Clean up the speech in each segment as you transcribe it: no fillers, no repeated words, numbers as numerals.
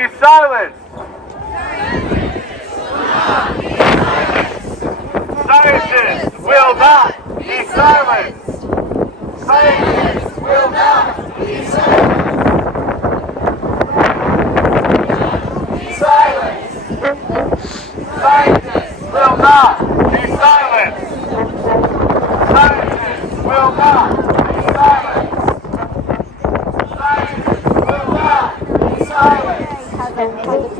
be silenced. Scientists will not be silenced. Scientists will not be silenced. Silence. Scientists will not be silenced. Scientists will not be silenced. Scientists will not be silenced. Scientists will not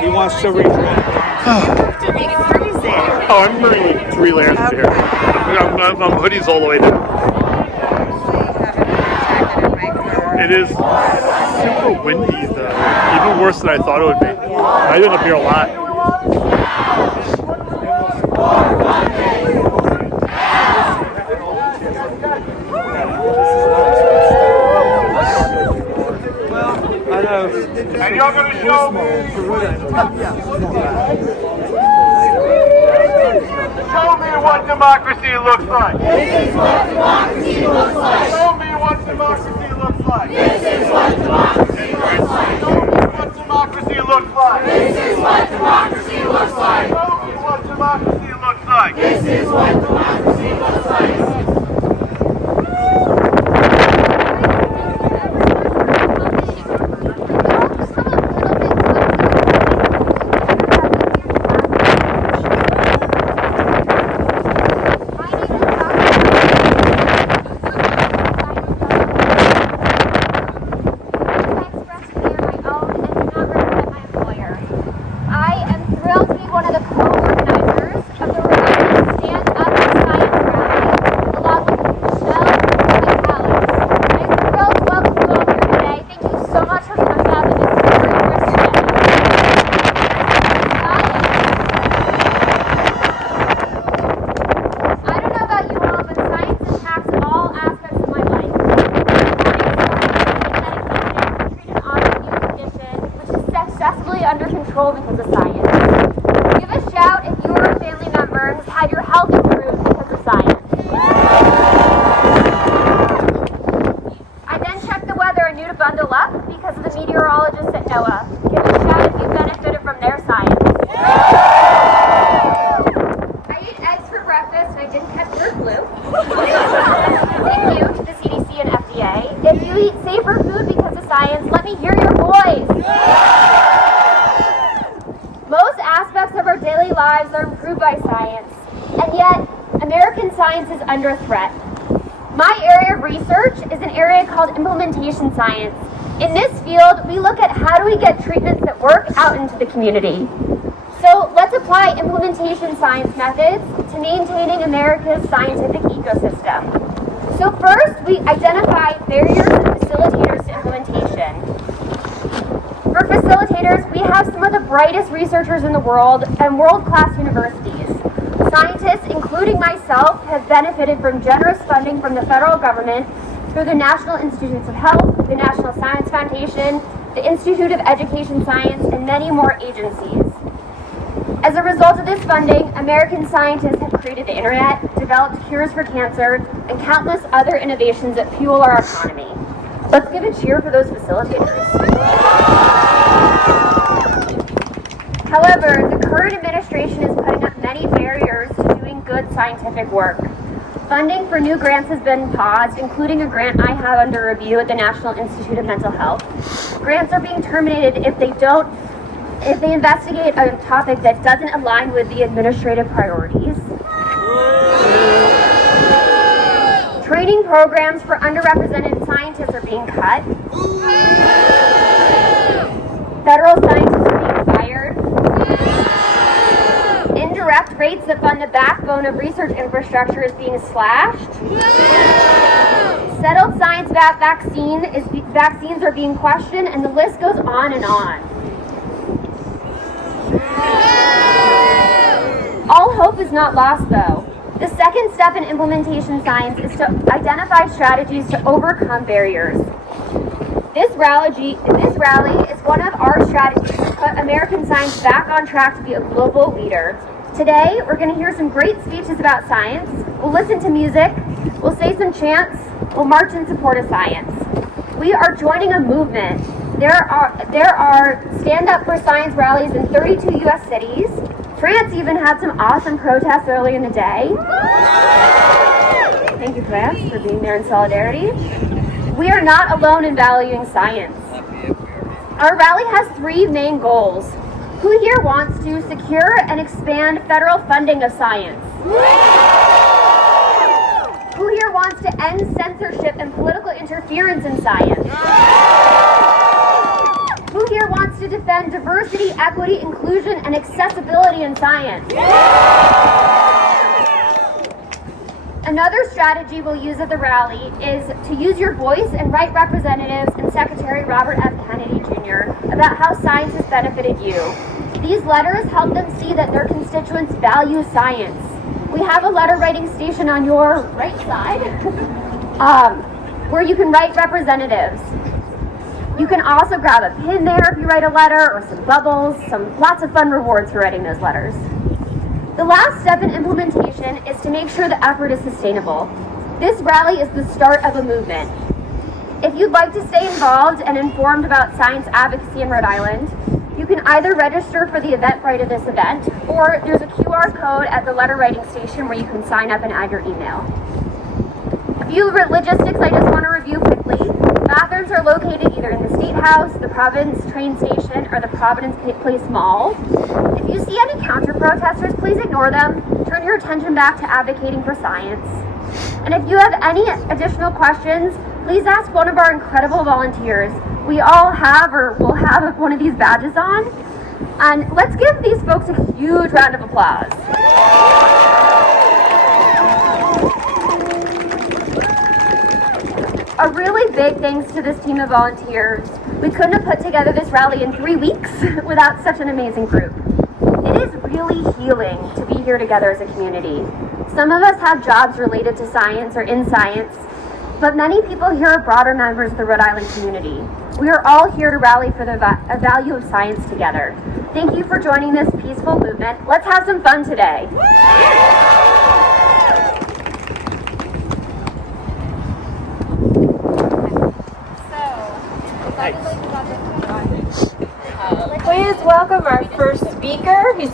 He wants to read. Oh, I'm wearing 3 layers of hair. I'm hoodies all the way down. It is super windy though. Even worse than I thought it would be. I've been up here a lot. I know. And you're going to show me. Show me what democracy looks like. This is what democracy looks like. Show me what democracy looks like. This is what democracy looks like. Show me what democracy looks like. This is what democracy looks like. Show me what democracy looks like. This is what democracy looks like. Under control because of science. Give a shout if you or a family member has had your health improved because of science. I then checked the weather and knew to bundle up because of the meteorologists at NOAA. Give a shout if you benefited from their science. I ate eggs for breakfast and I didn't catch bird flu. Thank you to the CDC and FDA. If you eat safer food because of science, let me hear your voice. Most aspects of our daily lives are improved by science, and yet American science is under threat. My area of research is an area called implementation science. In this field, we look at how do we get treatments that work out into the community. So let's apply implementation science methods to maintaining America's scientific ecosystem. So first, we identify barriers and facilitators to implementation. For facilitators, we have some of the brightest researchers in the world and world-class universities. Scientists, including myself, have benefited from generous funding from the federal government through the National Institutes of Health, the National Science Foundation, the Institute of Education Science, and many more agencies. As a result of this funding, American scientists have created the internet, developed cures for cancer, and countless other innovations that fuel our economy. Let's give a cheer for those facilitators. However, the current administration is putting up many barriers to doing good scientific work. Funding for new grants has been paused, including a grant I have under review at the National Institute of Mental Health. Grants are being terminated if they investigate a topic that doesn't align with the administrative priorities. Training programs for underrepresented scientists are being cut. Federal scientists are being fired. Indirect rates that fund the backbone of research infrastructure is being slashed. Settled science vaccines are being questioned, and the list goes on and on. All hope is not lost, though. The second step in implementation science is to identify strategies to overcome barriers. This rally is one of our strategies to put American science back on track to be a global leader. Today, we're going to hear some great speeches about science. We'll listen to music. We'll say some chants. We'll march in support of science. We are joining a movement. There are Stand Up for Science rallies in 32 U.S. cities. France even had some awesome protests early in the day. Thank you, France, for being there in solidarity. We are not alone in valuing science. Our rally has three main goals. Who here wants to secure and expand federal funding of science? Who here wants to end censorship and political interference in science? Who here wants to defend diversity, equity, inclusion, and accessibility in science? Another strategy we'll use at the rally is to use your voice and write representatives and Secretary Robert F. Kennedy Jr. about how science has benefited you. These letters help them see that their constituents value science. We have a letter writing station on your right side where you can write representatives. You can also grab a pin there if you write a letter, or some bubbles, lots of fun rewards for writing those letters. The last step in implementation is to make sure the effort is sustainable. This rally is the start of a movement. If you'd like to stay involved and informed about science advocacy in Rhode Island, you can either register for the Eventbrite of this event, or there's a QR code at the letter writing station where you can sign up and add your email. A few logistics I just want to review quickly. Bathrooms are located either in the State House, the Providence train station, or the Providence Place Mall. If you see any counter-protesters, please ignore them. Turn your attention back to advocating for science. And if you have any additional questions, please ask one of our incredible volunteers. We all have or will have one of these badges on. And let's give these folks a huge round of applause. A really big thanks to this team of volunteers. We couldn't have put together this rally in 3 weeks without such an amazing group. It is really healing to be here together as a community. Some of us have jobs related to science or in science, but many people here are broader members of the Rhode Island community. We are all here to rally for the value of science together. Thank you for joining this peaceful movement. Let's have some fun today. Please welcome our first speaker. He's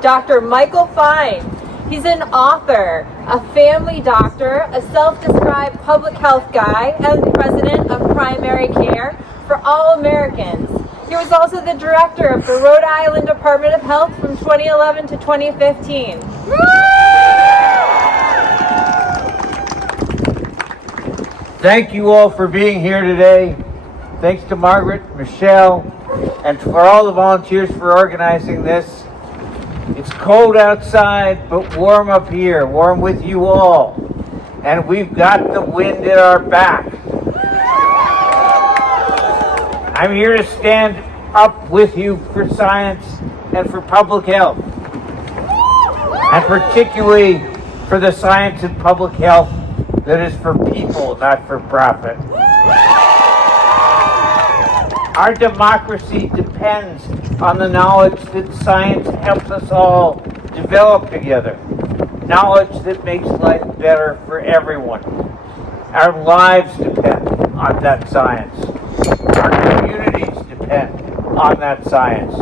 Dr. Michael Fine. He's an author, a family doctor, a self-described public health guy, and president of primary care for all Americans. He was also the director of the Rhode Island Department of Health from 2011 to 2015. Thank you all for being here today. Thanks to Margaret, Michelle, and for all the volunteers for organizing this. It's cold outside, but warm up here, warm with you all. And we've got the wind at our back. I'm here to stand up with you for science and for public health. And particularly for the science and public health that is for people, not for profit. Our democracy depends on the knowledge that science helps us all develop together. Knowledge that makes life better for everyone. Our lives depend on that science. Our communities depend on that science.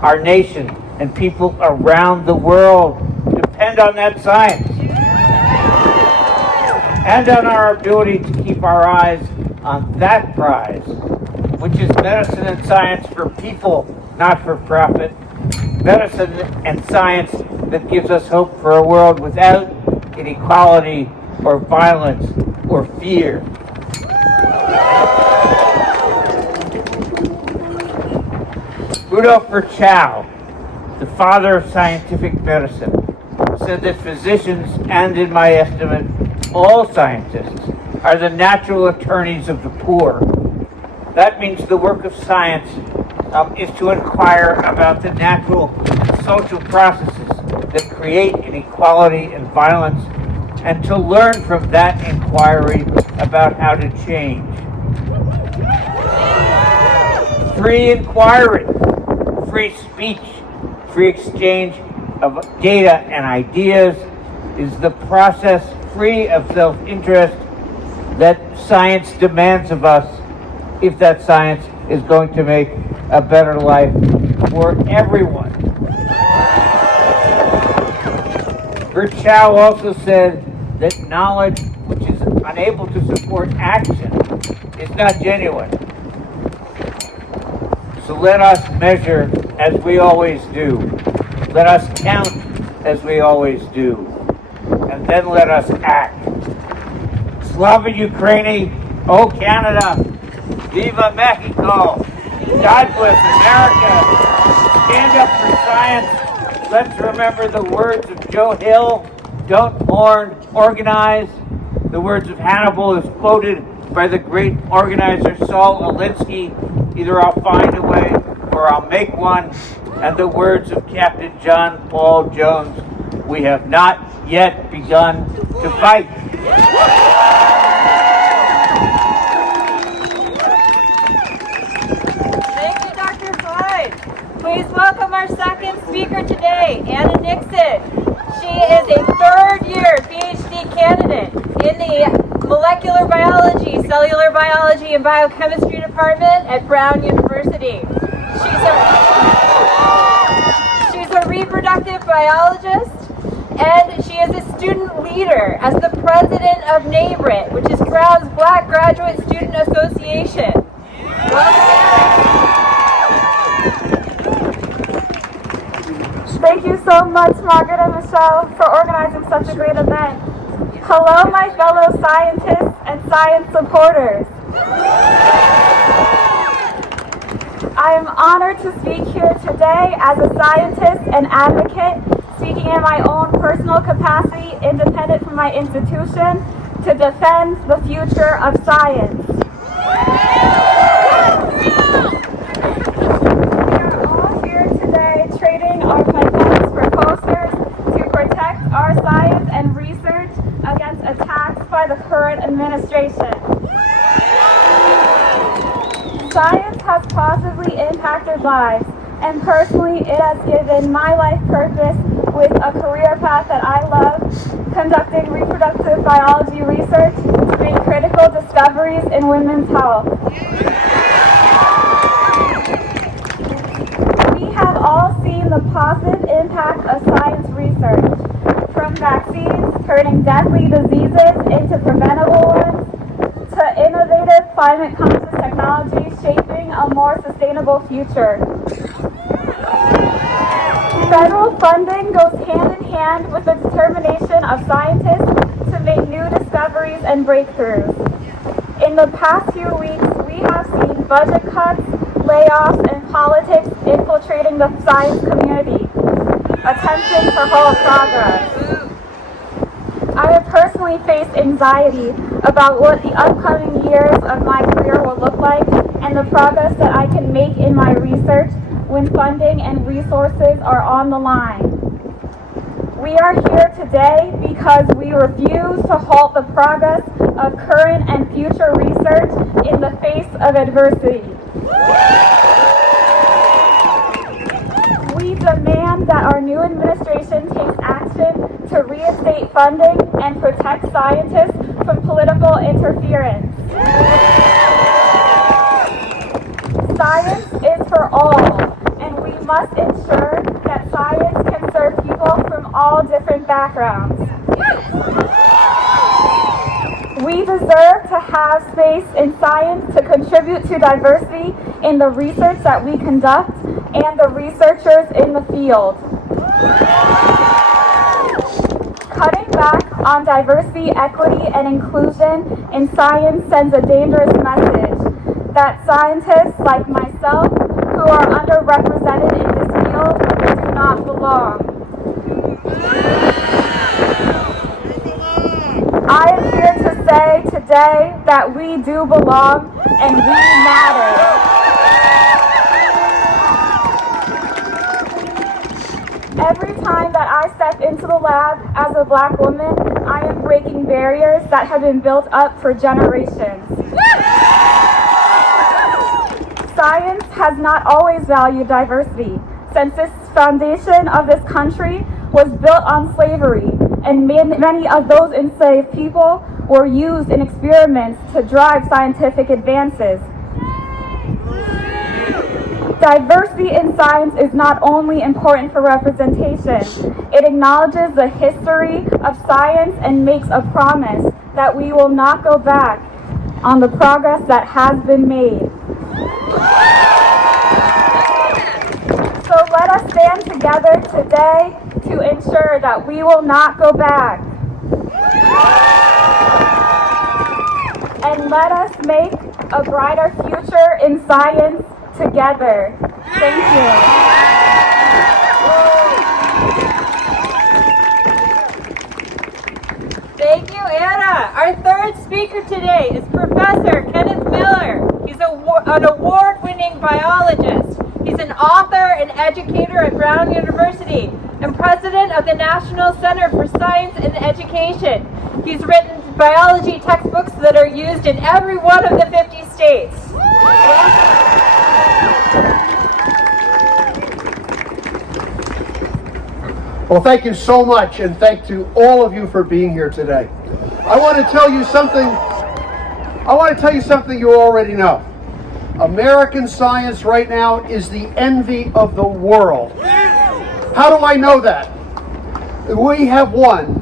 Our nation and people around the world depend on that science. And on our ability to keep our eyes on that prize, which is medicine and science for people, not for profit. Medicine and science that gives us hope for a world without inequality or violence or fear. Rudolph Virchow, the father of scientific medicine, said that physicians, and in my estimate, all scientists, are the natural attorneys of the poor. That means the work of science is to inquire about the natural social processes that create inequality and violence, and to learn from that inquiry about how to change. Free inquiry, free speech, free exchange of data and ideas is the process free of self-interest that science demands of us if that science is going to make a better life for everyone. Chow also said that knowledge which is unable to support action is not genuine. So let us measure as we always do. Let us count as we always do. And then let us act. Slava Ukraini, oh Canada, Viva Mexico, God bless America, stand up for science. Let's remember the words of Joe Hill, don't mourn, organize. The words of Hannibal is quoted by the great organizer Saul Alinsky, either I'll find a way or I'll make one. And the words of Captain John Paul Jones, we have not yet begun to fight. Thank you, Dr. Floyd. Please welcome our second speaker today, Anna Nixon. She is a third-year PhD candidate in the Molecular Biology, Cellular Biology, and Biochemistry Department at Brown University. She's a reproductive biologist, and she is a student leader as the president of NABRIT, which is Brown's Black Graduate Student Association. Thank you so much, Margaret and Michelle, for organizing such a great event. Hello, my fellow scientists and science supporters. I am honored to speak here today as a scientist and advocate, speaking in my own personal capacity, independent from my institution, to defend the future of science. Trading our pipettes for posters to protect our science and research against attacks by the current administration. Science has positively impacted lives, and personally it has given my life purpose with a career path that I love, conducting reproductive biology research to make critical discoveries in women's health. We have all seen the positive impact of science research, from vaccines turning deadly diseases into preventable ones, to innovative climate-conscious technology shaping a more sustainable future. Federal funding goes hand in hand with the determination of scientists to make new discoveries and breakthroughs. In the past few weeks, we have seen budget cuts, layoffs, and politics infiltrating the science community, attempting to halt progress. I have personally faced anxiety about what the upcoming years of my career will look like and the progress that I can make in my research when funding and resources are on the line. We are here today because we refuse to halt the progress of current and future research in the face of adversity. We demand that our new administration takes action to reinstate funding and protect scientists from political interference. Science is for all, and we must ensure that science can serve people from all different backgrounds. We deserve to have space in science to contribute to diversity in the research that we conduct and the researchers in the field. Cutting back on diversity, equity, and inclusion in science sends a dangerous message that scientists like myself, who are underrepresented in this field, do not belong. I am here to say today that we do belong and we matter. Every time that I step into the lab as a Black woman, I am breaking barriers that have been built up for generations. has not always valued diversity, since this foundation of this country was built on slavery, and many of those enslaved people were used in experiments to drive scientific advances. Diversity in science is not only important for representation, it acknowledges the history of science and makes a promise that we will not go back on the progress that has been made. So let us stand together today to ensure that we will not go back. And let us make a brighter future in science together. Thank you. Thank you, Anna. Our third speaker today is Professor Kenneth Miller. He's an award-winning biologist. He's an author and educator at Brown University and president of the National Center for Science and Education. He's written biology textbooks that are used in every one of the 50 states. Well, thank you so much, and thank to all of you for being here today. I want to tell you something you already know. American science right now is the envy of the world. How do I know that? We have won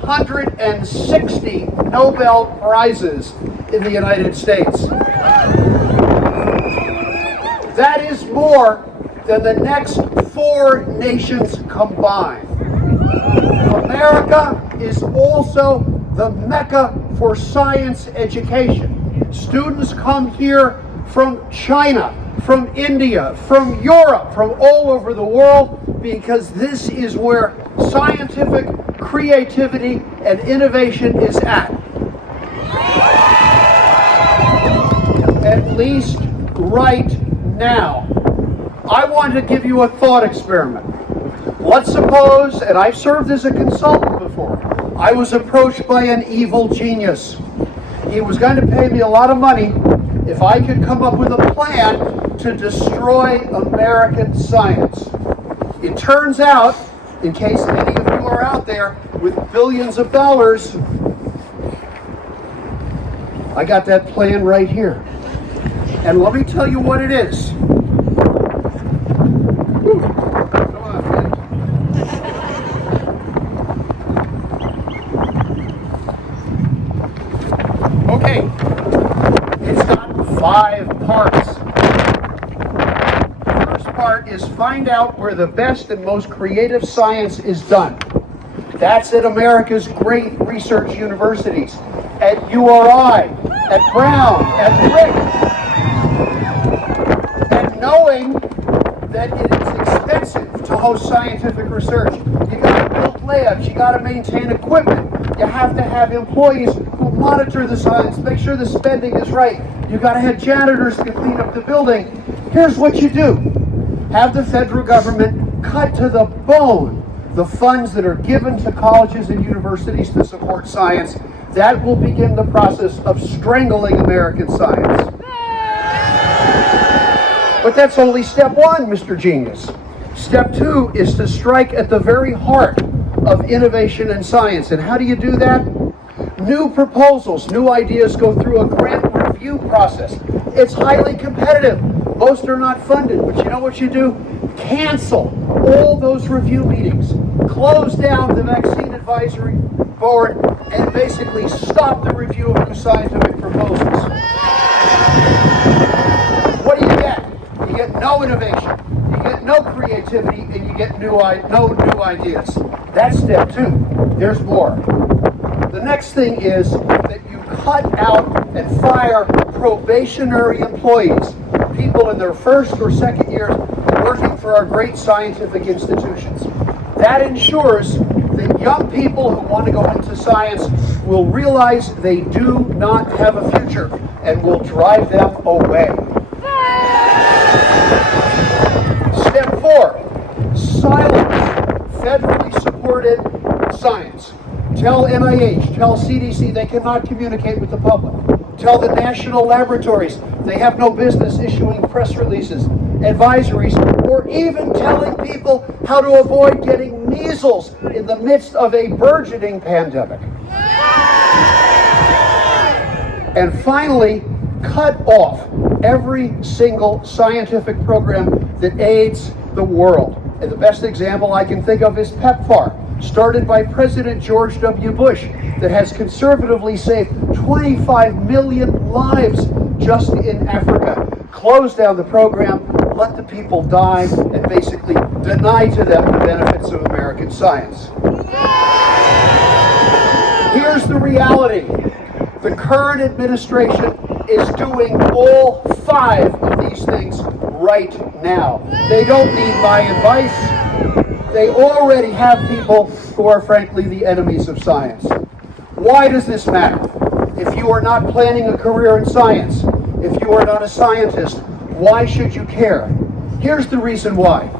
260 Nobel Prizes in the United States. That is more than the next 4 nations combined. America is also the Mecca for science education. Students come here from China, from India, from Europe, from all over the world, because this is where scientific creativity and innovation is at. At least right now. I want to give you a thought experiment. Let's suppose, and I've served as a consultant before, I was approached by an evil genius. He was going to pay me a lot of money if I could come up with a plan to destroy American science. It turns out, in case any of you are out there with billions of dollars, I got that plan right here. And let me tell you what it is. Okay, it's got 5 parts. The first part is find out where the best and most creative science is done. That's at America's great research universities, at URI, at Brown, at Rhode. And knowing that it is expensive to host scientific research, you got to build labs, you got to maintain equipment, you have to have employees who monitor the science, make sure the spending is right. You got to have janitors to clean up the building. Here's what you do. Have the federal government cut to the bone the funds that are given to colleges and universities to support science. That will begin the process of strangling American science. But that's only step 1, Mr. Genius. Step 2 is to strike at the very heart of innovation and science. And how do you do that? New proposals, new ideas go through a grant review process. It's highly competitive. Most are not funded, but you know what you do? Cancel all those review meetings. Close down the vaccine advisory board and basically stop the review of new scientific proposals. What do you get? You get no innovation, you get no creativity, and you get no new ideas. That's step 2. There's more. The next thing is that you cut out and fire probationary employees, people in their first or second years working for our great scientific institutions. That ensures that young people who want to go into science will realize they do not have a future and will drive them away. Step 4, silence federally supported science. Tell NIH, tell CDC they cannot communicate with the public. tell the national laboratories they have no business issuing press releases, advisories, or even telling people how to avoid getting measles in the midst of a burgeoning pandemic. And finally, cut off every single scientific program that aids the world. And the best example I can think of is PEPFAR, started by President George W. Bush, that has conservatively saved 25 million lives just in Africa. Close down the program, let the people die, and basically deny to them the benefits of American science. Here's the reality. The current administration is doing all 5 of these things right now. They don't need my advice. They already have people who are frankly the enemies of science. Why does this matter? If you are not planning a career in science, if you are not a scientist, why should you care? Here's the reason why.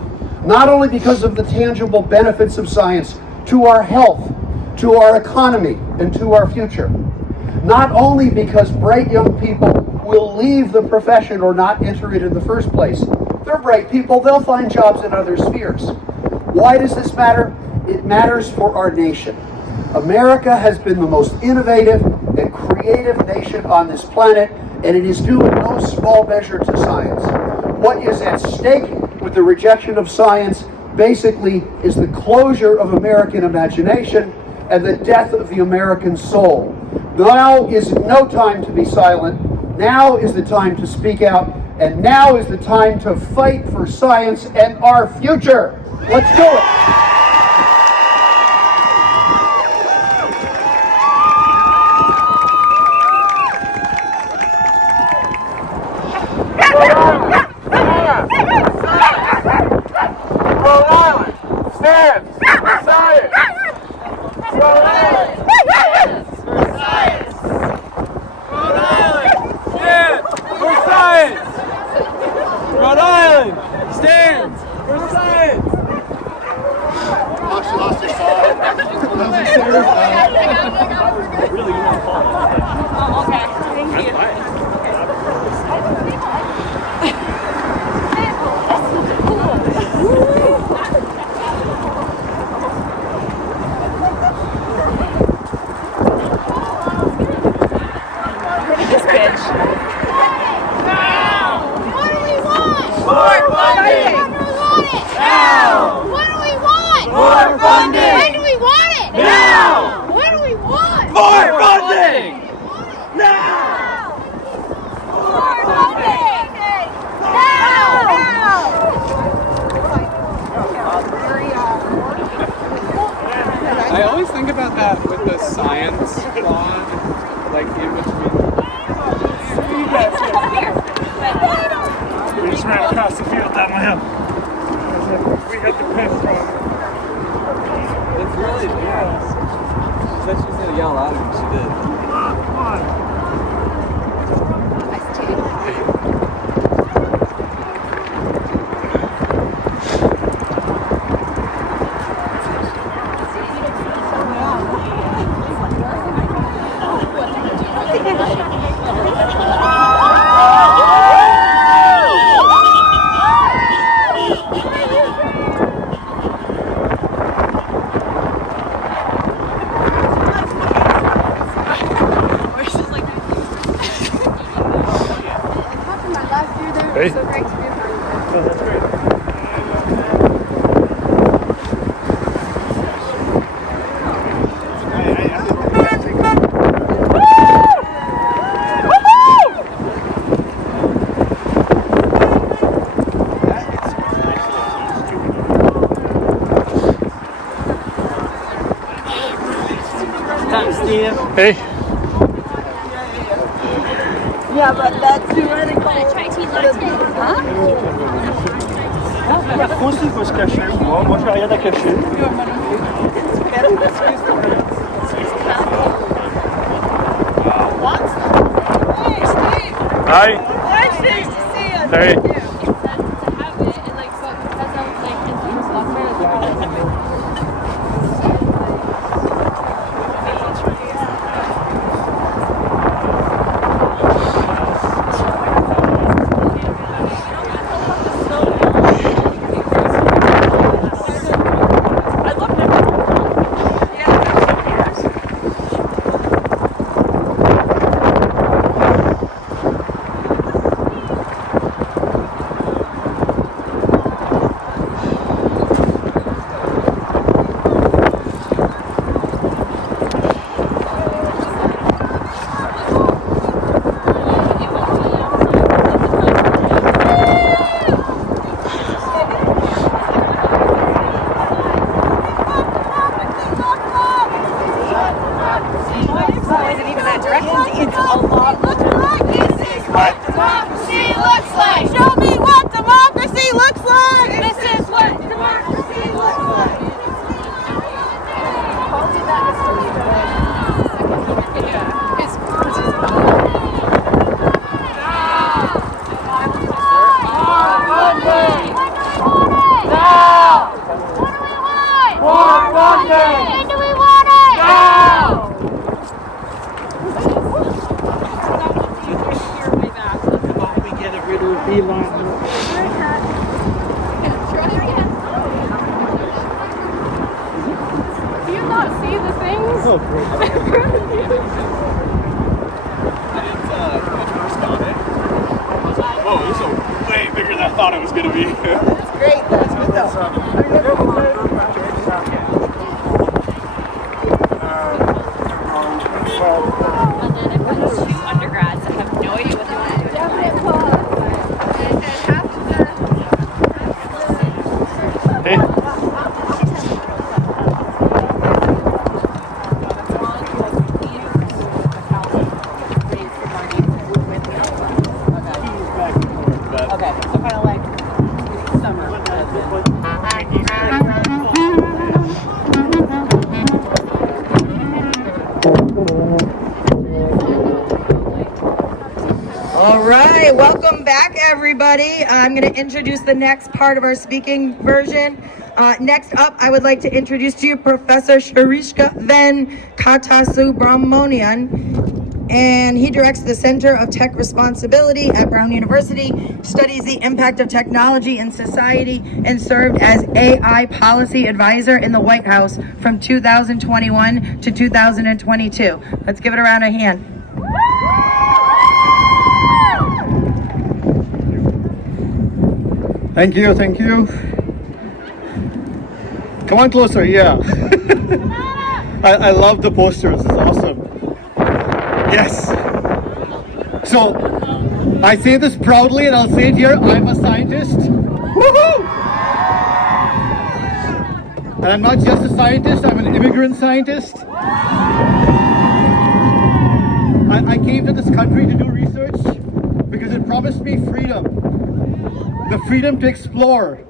Not only because of the tangible benefits of science to our health, to our economy, and to our future. Not only because bright young people will leave the profession or not enter it in the first place. They're bright people, they'll find jobs in other spheres. Why does this matter? It matters for our nation. America has been the most innovative and creative nation on this planet, and it is due in no small measure to science. What is at stake with the rejection of science basically is the closure of American imagination and the death of the American soul. Now is no time to be silent. Now is the time to speak out. And now is the time to fight for science and our future. Let's do it. I always think about that with the science law, like in between. We just ran across the field down the hill. We got the pin from. It's really bad. She said she was going to yell at him, and she did. Come on. Hey. So great to be with you. That's great. Hey. Yeah, but that's theoretical. Hein? La France, il faut se cacher. Moi, je n'ai rien à cacher. Hi. Nice to see you. Hey. Do you not see the things? Oh, great. I didn't, when I first got it, I was like, whoa, this is way bigger than I thought it was going to be. That's great. That's good though. And then I've got two undergrads that have no idea what they want to do. Hey. Okay, so kind of like summer. All right, welcome back, everybody. I'm going to introduce the next part of our speaking version. Next up, I would like to introduce to you Professor Sharishka Venkata-Subramonian, and he directs the Center of Tech Responsibility at Brown University, studies the impact of technology in society, and served as AI policy advisor in the White House from 2021 to 2022. Let's give it a round of hand. Thank you, thank you. Come on closer, yeah. I love the posters, it's awesome. Yes. So, I say this proudly and I'll say it here, I'm a scientist. Woohoo! And I'm not just a scientist, I'm an immigrant scientist. I came to this country to do research because it promised me freedom. The freedom to explore,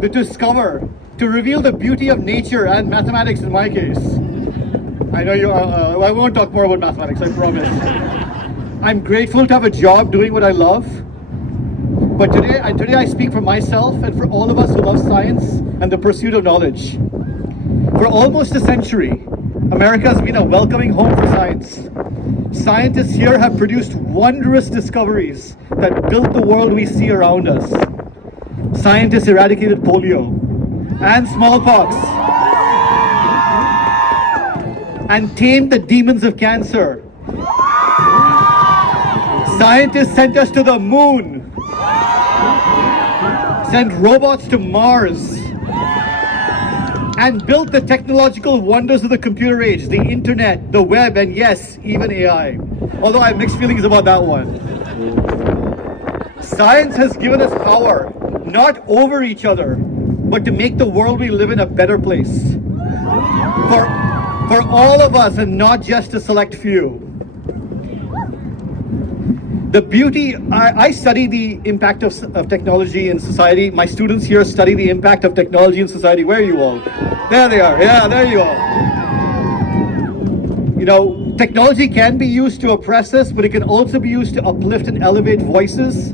to discover, to reveal the beauty of nature and mathematics in my case. I know you, I won't talk more about mathematics, I promise. I'm grateful to have a job doing what I love. But today I speak for myself and for all of us who love science and the pursuit of knowledge. For almost a century, America has been a welcoming home for science. Scientists here have produced wondrous discoveries that built the world we see around us. Scientists eradicated polio and smallpox and tamed the demons of cancer. Scientists sent us to the moon, sent robots to Mars, and built the technological wonders of the computer age, the internet, the web, and yes, even AI. Although I have mixed feelings about that one. Science has given us power, not over each other, but to make the world we live in a better place. For all of us and not just a select few. The beauty, I study the impact of technology in society. My students here study the impact of technology in society. Where are you all? There they are. Yeah, there you are. You know, technology can be used to oppress us, but it can also be used to uplift and elevate voices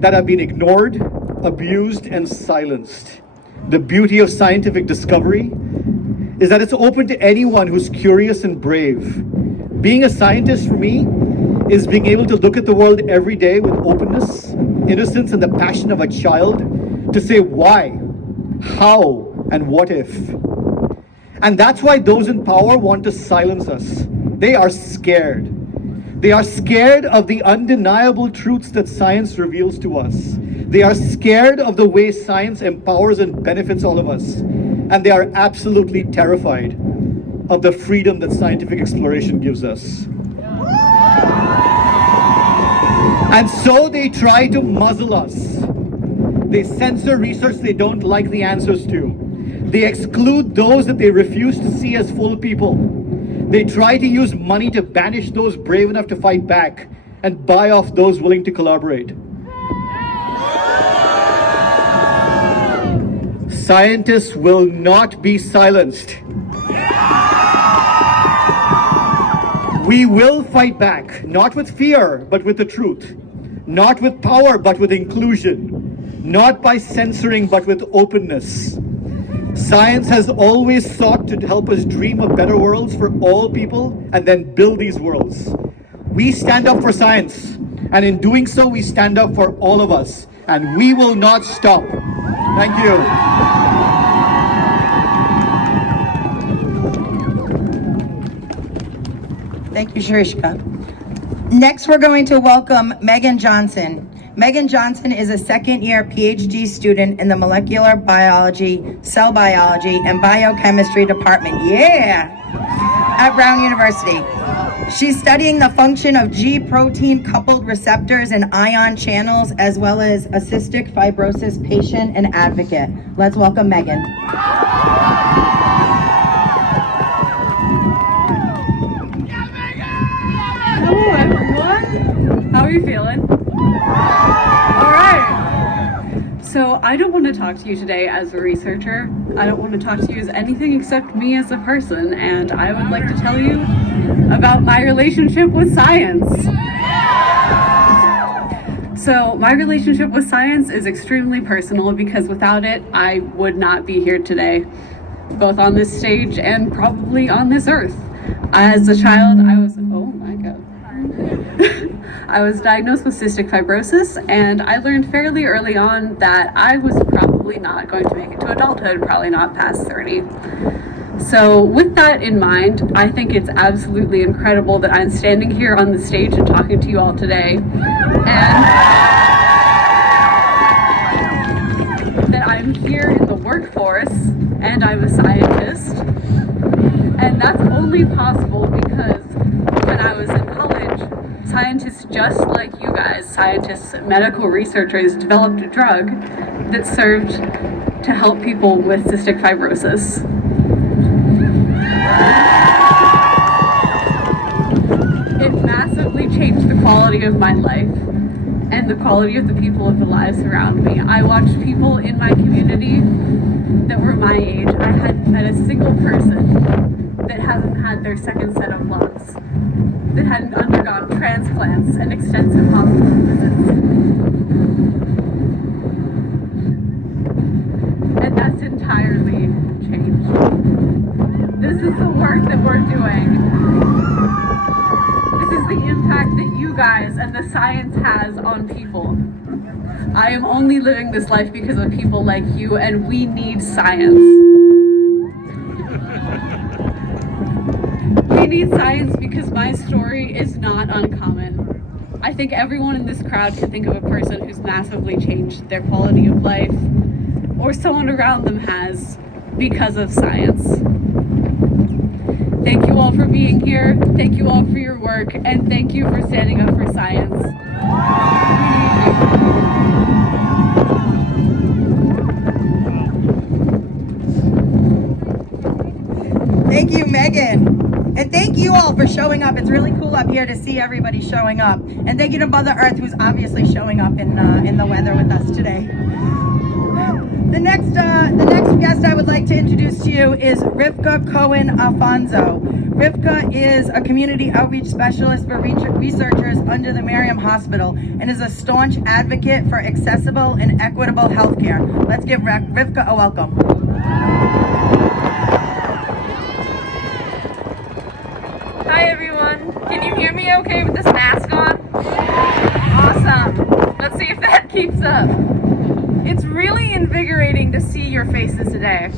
that have been ignored, abused, and silenced. The beauty of scientific discovery is that it's open to anyone who's curious and brave. Being a scientist for me is being able to look at the world every day with openness, innocence, and the passion of a child to say why, how, and what if. And that's why those in power want to silence us. They are scared. They are scared of the undeniable truths that science reveals to us. They are scared of the way science empowers and benefits all of us. And they are absolutely terrified of the freedom that scientific exploration gives us. And so they try to muzzle us. They censor research they don't like the answers to. They exclude those that they refuse to see as full people. They try to use money to banish those brave enough to fight back and buy off those willing to collaborate. Scientists will not be silenced. We will fight back, not with fear, but with the truth. Not with power, but with inclusion. Not by censoring, but with openness. Science has always sought to help us dream of better worlds for all people and then build these worlds. We stand up for science. And in doing so, we stand up for all of us. And we will not stop. Thank you. Thank you, Shrishka. Next, we're going to welcome Megan Johnson. Megan Johnson is a second-year PhD student in the molecular biology, cell biology, and biochemistry department. Yeah! At Brown University. She's studying the function of G protein coupled receptors and ion channels, as well as a cystic fibrosis patient and advocate. Let's welcome Megan. Hello everyone, how are you feeling? Alright, so I don't want to talk to you today as a researcher. I don't want to talk to you as anything except me as a person, and I would like to tell you about my relationship with science. So my relationship with science is extremely personal because without it, I would not be here today, both on this stage and probably on this earth. As a child, I was diagnosed with cystic fibrosis, and I learned fairly early on that I was probably not going to make it to adulthood, probably not past 30. So with that in mind, I think it's absolutely incredible that I'm standing here on the stage and talking to you all today, and that I'm here in the workforce, and I'm a scientist, and that's only possible because when I was in college, scientists just like you guys, scientists, medical researchers, developed a drug that served to help people with cystic fibrosis. It massively changed the quality of my life and the quality of the people of the lives around me. I watched people in my community that were my age. I hadn't met a single person that hasn't had their second set of lungs, that hadn't undergone transplants and extensive hospital visits. And that's entirely changed. This is the work that we're doing. This is the impact that you guys and the science has on people. I am only living this life because of people like you, and we need science. We need science because my story is not uncommon. I think everyone in this crowd can think of a person who's massively changed their quality of life, or someone around them has, because of science. Thank you all for being here, thank you all for your work, and thank you for standing up for science. Thank you, Megan. And thank you all for showing up. It's really cool up here to see everybody showing up. And thank you to Mother Earth, who's obviously showing up in the weather with us today. The next guest I would like to introduce to you is Rivka Cohen Alfonso. Rivka is a community outreach specialist for researchers under the Miriam Hospital and is a staunch advocate for accessible and equitable healthcare. Let's give Rivka a welcome. Hi everyone, can you hear me okay with this mask on? Awesome, let's see if that keeps up. It's really invigorating to see your faces today.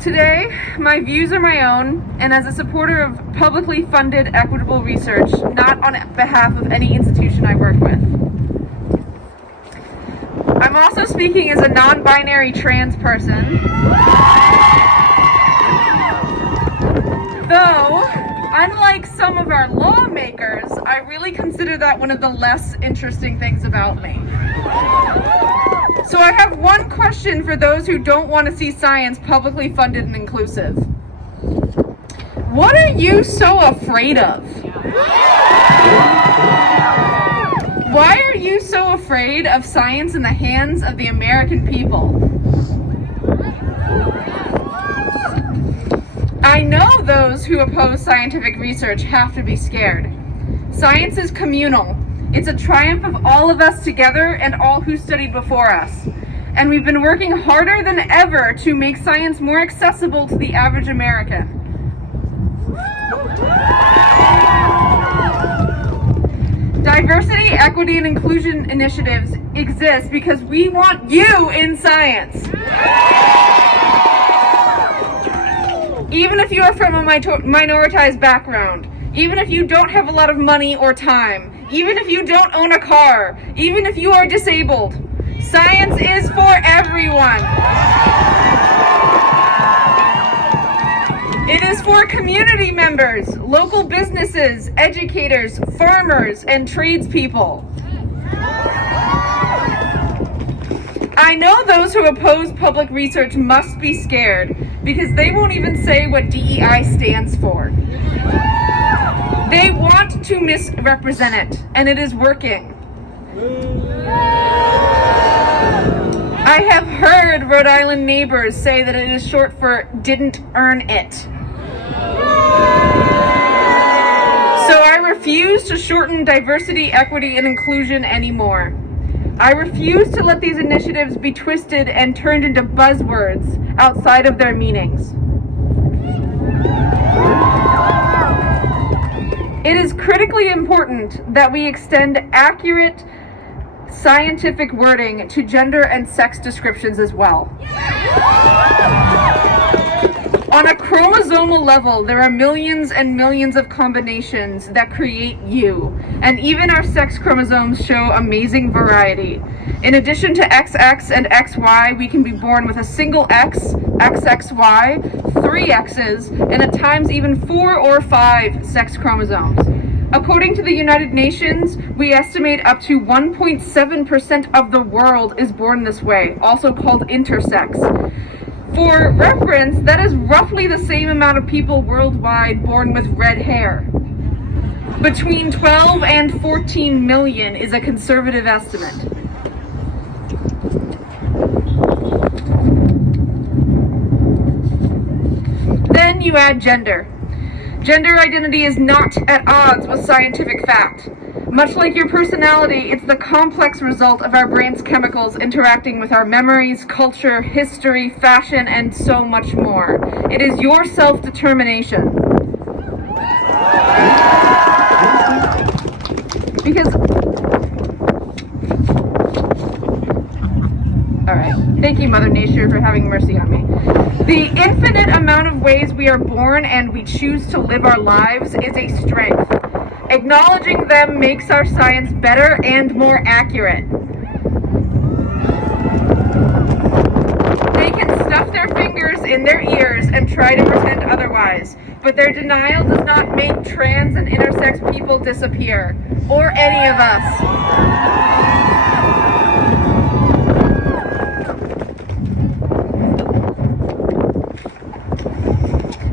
Today, my views are my own, and as a supporter of publicly funded equitable research, not on behalf of any institution I work with. I'm also speaking as a non-binary trans person, though, unlike some of our lawmakers, I really consider that one of the less interesting things about me. So I have one question for those who don't want to see science publicly funded and inclusive. What are you so afraid of? Why are you so afraid of science in the hands of the American people? I know those who oppose scientific research have to be scared. Science is communal. It's a triumph of all of us together and all who studied before us. And we've been working harder than ever to make science more accessible to the average American. Diversity, equity, and inclusion initiatives exist because we want you in science. Even if you are from a minoritized background, even if you don't have a lot of money or time, even if you don't own a car, even if you are disabled, science is for everyone. It is for community members, local businesses, educators, farmers, and tradespeople. I know those who oppose public research must be scared because they won't even say what DEI stands for. They want to misrepresent it, and it is working. I have heard Rhode Island neighbors say that it is short for didn't earn it. So I refuse to shorten diversity, equity, and inclusion anymore. I refuse to let these initiatives be twisted and turned into buzzwords outside of their meanings. It is critically important that we extend accurate scientific wording to gender and sex descriptions as well. On a chromosomal level, there are millions and millions of combinations that create you, and even our sex chromosomes show amazing variety. In addition to XX and XY, we can be born with a single X, XXY, 3 X's, and at times even 4 or 5 sex chromosomes. According to the United Nations, we estimate up to 1.7% of the world is born this way, also called intersex. For reference, that is roughly the same amount of people worldwide born with red hair. Between 12 and 14 million is a conservative estimate. Then you add gender. Gender identity is not at odds with scientific fact. Much like your personality, it's the complex result of our brain's chemicals interacting with our memories, culture, history, fashion, and so much more. It is your self-determination. Thank you, Mother Nature, for having mercy on me. The infinite amount of ways we are born and we choose to live our lives is a strength. Acknowledging them makes our science better and more accurate. They can stuff their fingers in their ears and try to pretend otherwise, but their denial does not make trans and intersex people disappear, or any of us.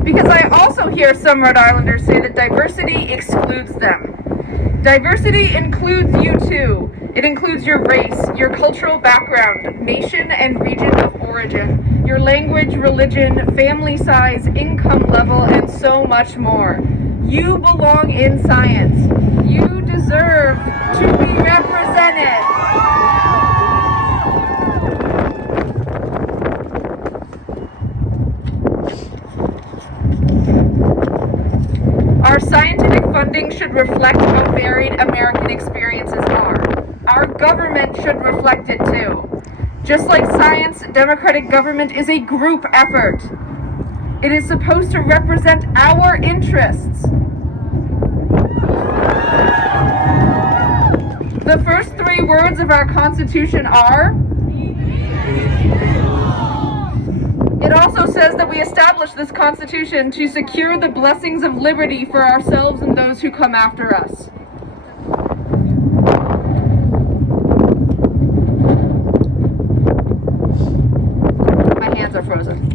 Because I also hear some Rhode Islanders say that diversity excludes them. Diversity includes you too. It includes your race, your cultural background, nation and region of origin, your language, religion, family size, income level, and so much more. You belong in science. You deserve to be represented. Our scientific funding should reflect how varied American experiences are. Our government should reflect it too. Just like science, democratic government is a group effort. It is supposed to represent our interests. The first 3 words of our Constitution are... It also says that we established this Constitution to secure the blessings of liberty for ourselves and those who come after us. My hands are frozen.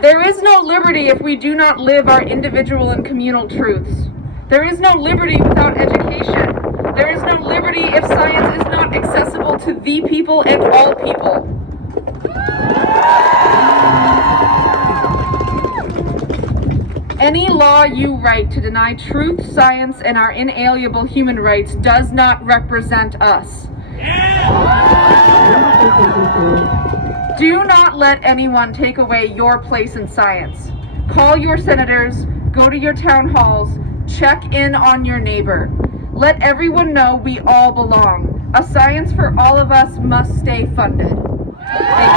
There is no liberty if we do not live our individual and communal truths. There is no liberty without education. There is no liberty if science is not accessible to the people and all people. Any law you write to deny truth, science, and our inalienable human rights does not represent us. Do not let anyone take away your place in science. Call your senators, go to your town halls, check in on your neighbor. Let everyone know we all belong. A science for all of us must stay funded. Thank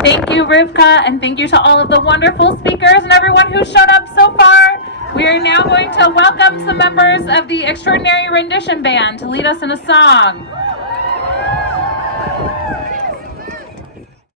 you. Thank you, Rivka, and thank you to all of the wonderful speakers and everyone who showed up so far. We are now going to welcome some members of the Extraordinary Rendition Band to lead us in a song.